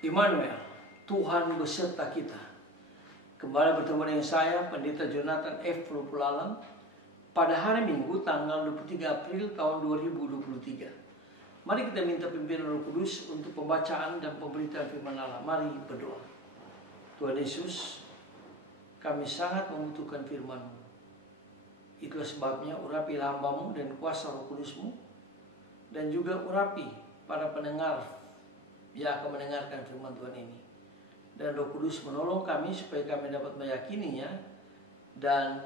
Immanuel, Tuhan beserta kita. Kembali bertemu dengan saya, Pendeta Jonathan F. Pulalang, pada hari Minggu tanggal 23 April tahun 2023. Mari kita minta pimpinan Roh Kudus untuk pembacaan dan pemberitaan firman Allah. Mari berdoa. Tuhan Yesus, kami sangat membutuhkan firman-Mu. Itulah sebabnya urapi hamba-Mu dan kuasa Roh Kudus-Mu, dan juga urapi para pendengar yang akan mendengarkan firman Tuhan ini. Dan Roh Kudus menolong kami supaya kami dapat meyakininya dan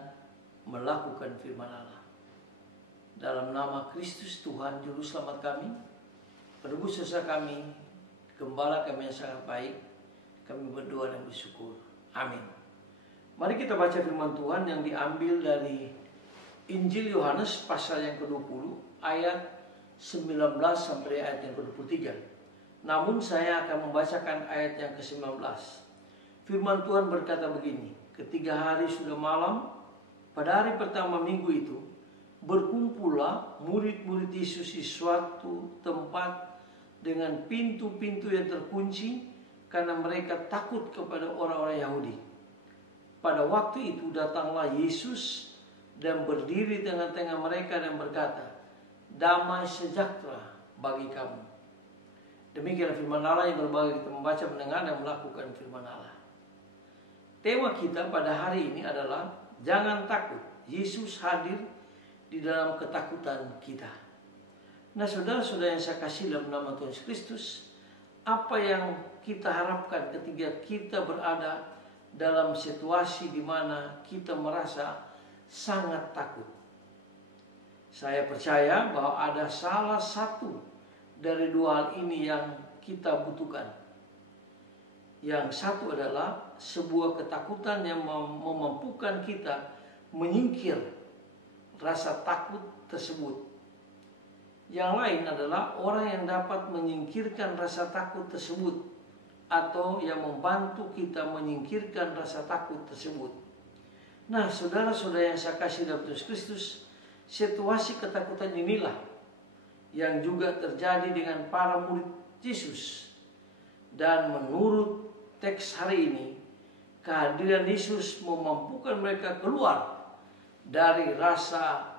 melakukan firman Allah. Dalam nama Kristus Tuhan Juru Selamat kami, penebus dosa kami, Gembala kami yang sangat baik, kami berdoa dan bersyukur. Amin. Mari kita baca firman Tuhan yang diambil dari Injil Yohanes pasal yang ke-20 ayat 19 sampai ayat yang ke-23. Namun saya akan membacakan ayat yang ke-19. Firman Tuhan berkata begini: ketika hari sudah malam, pada hari pertama minggu itu, berkumpullah murid-murid Yesus di suatu tempat dengan pintu-pintu yang terkunci, karena mereka takut kepada orang-orang Yahudi. Pada waktu itu datanglah Yesus dan berdiri di tengah-tengah mereka dan berkata, "Damai sejahtera bagi kamu." Demikian firman Allah yang berbagi kita membaca, mendengar, dan melakukan firman Allah. Tema kita pada hari ini adalah jangan takut, Yesus hadir di dalam ketakutan kita. Nah, saudara-saudara yang saya kasih dalam nama Tuhan Yesus Kristus, apa yang kita harapkan ketika kita berada dalam situasi di mana kita merasa sangat takut? Saya percaya bahwa ada salah satu dari dua hal ini yang kita butuhkan. Yang satu adalah sebuah ketakutan yang memampukan kita menyingkir rasa takut tersebut. Yang lain adalah orang yang dapat menyingkirkan rasa takut tersebut, atau yang membantu kita menyingkirkan rasa takut tersebut. Nah, saudara-saudara yang saya kasih dalam Yesus Kristus, situasi ketakutan inilah yang juga terjadi dengan para murid Yesus. Dan menurut teks hari ini, kehadiran Yesus memampukan mereka keluar dari rasa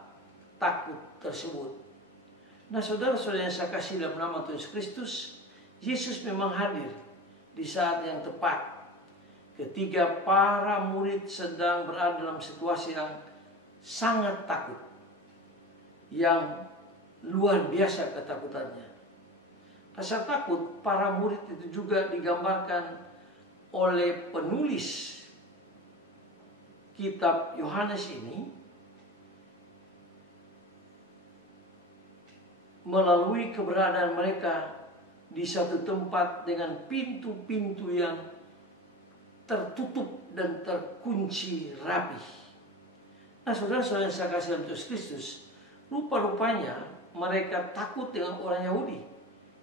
takut tersebut. Nah, saudara-saudara yang saya kasih dalam nama Tuhan Yesus Kristus, Yesus memang hadir di saat yang tepat ketika para murid sedang berada dalam situasi yang sangat takut, yang luar biasa ketakutannya. Rasa takut para murid itu juga digambarkan oleh penulis kitab Yohanes ini melalui keberadaan mereka di satu tempat dengan pintu-pintu yang tertutup dan terkunci rapi. Nah, saudara-saudara yang saya kasih dalam Yesus Kristus, rupa-rupanya mereka takut dengan orang Yahudi.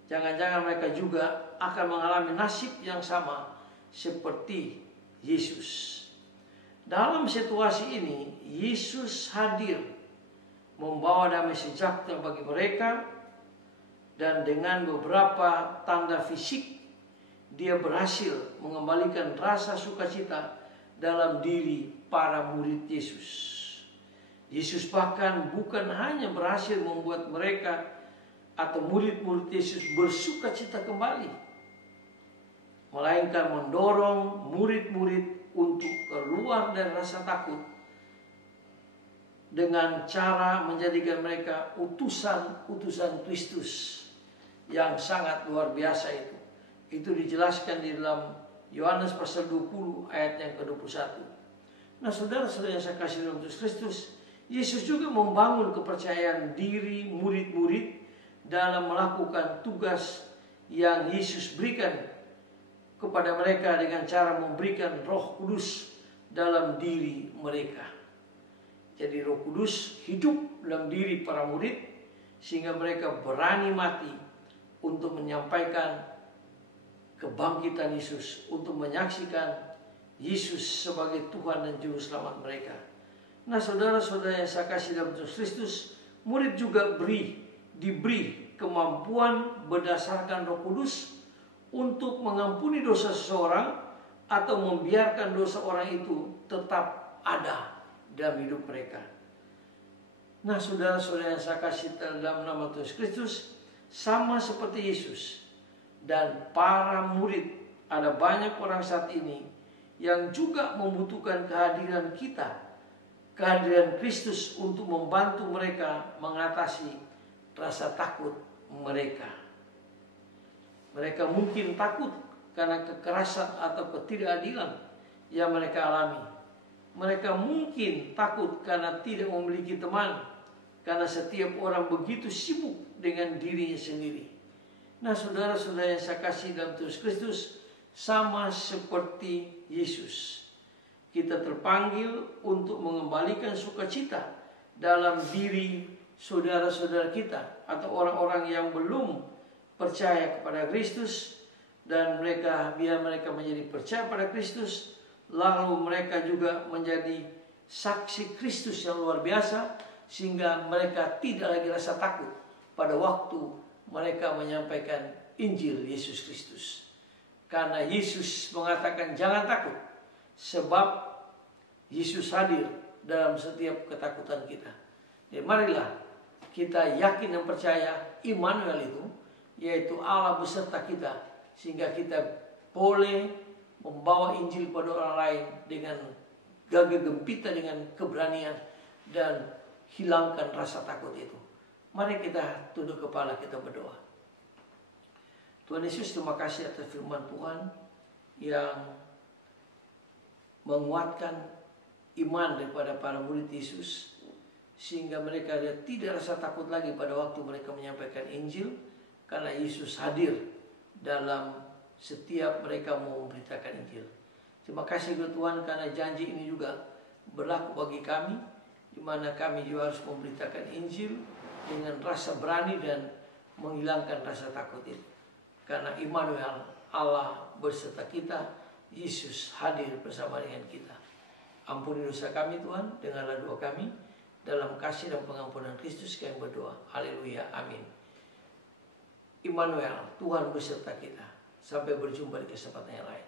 Jangan-jangan mereka juga akan mengalami nasib yang sama seperti Yesus. Dalam situasi ini, Yesus hadir membawa damai sejahtera bagi mereka, dan dengan beberapa tanda fisik dia berhasil mengembalikan rasa sukacita dalam diri para murid Yesus. Yesus bahkan bukan hanya berhasil membuat mereka atau murid-murid Yesus bersukacita kembali, melainkan mendorong murid-murid untuk keluar dari rasa takut dengan cara menjadikan mereka utusan-utusan Kristus yang sangat luar biasa itu. Itu dijelaskan di dalam Yohanes pasal 20 ayat yang ke-21. Nah, saudara-saudara yang saya kasih dalam Yesus Kristus, Yesus juga membangun kepercayaan diri murid-murid dalam melakukan tugas yang Yesus berikan kepada mereka dengan cara memberikan Roh Kudus dalam diri mereka. Jadi Roh Kudus hidup dalam diri para murid sehingga mereka berani mati untuk menyampaikan kebangkitan Yesus, untuk menyaksikan Yesus sebagai Tuhan dan Juru Selamat mereka. Nah, saudara-saudara yang saya kasih dalam Yesus Kristus, murid juga diberi kemampuan berdasarkan Roh Kudus untuk mengampuni dosa seseorang atau membiarkan dosa orang itu tetap ada dalam hidup mereka. Nah, saudara-saudara yang saya kasih dalam nama Tuhan Kristus, sama seperti Yesus dan para murid, ada banyak orang saat ini yang juga membutuhkan kehadiran kita, kehadiran Kristus untuk membantu mereka mengatasi rasa takut mereka. Mereka mungkin takut karena kekerasan atau ketidakadilan yang mereka alami. Mereka mungkin takut karena tidak memiliki teman, karena setiap orang begitu sibuk dengan dirinya sendiri. Nah, saudara-saudara yang saya kasih dalam Tuhan Kristus, sama seperti Yesus, kita terpanggil untuk mengembalikan sukacita dalam diri saudara-saudara kita atau orang-orang yang belum percaya kepada Kristus, dan biar mereka menjadi percaya pada Kristus, lalu mereka juga menjadi saksi Kristus yang luar biasa, sehingga mereka tidak lagi rasa takut pada waktu mereka menyampaikan Injil Yesus Kristus. Karena Yesus mengatakan jangan takut, sebab Yesus hadir dalam setiap ketakutan kita. Jadi marilah kita yakin dan percaya Immanuel itu, yaitu Allah beserta kita, sehingga kita boleh membawa Injil pada orang lain dengan gagah gempita, dengan keberanian, dan hilangkan rasa takut itu. Mari kita tunduk kepala, kita berdoa. Tuhan Yesus, terima kasih atas firman Tuhan yang menguatkan iman daripada para murid Yesus, sehingga mereka tidak rasa takut lagi pada waktu mereka menyampaikan Injil, karena Yesus hadir dalam setiap mereka mau memberitakan Injil. Terima kasih Tuhan, karena janji ini juga berlaku bagi kami, di mana kami juga harus memberitakan Injil dengan rasa berani dan menghilangkan rasa takut itu. Karena Immanuel, Allah berserta kita, Yesus hadir bersama dengan kita. Ampuni dosa kami Tuhan, dengarlah doa kami, dalam kasih dan pengampunan Kristus kami berdoa. Haleluya, amin. Immanuel, Tuhan beserta kita. Sampai berjumpa di kesempatan yang lain.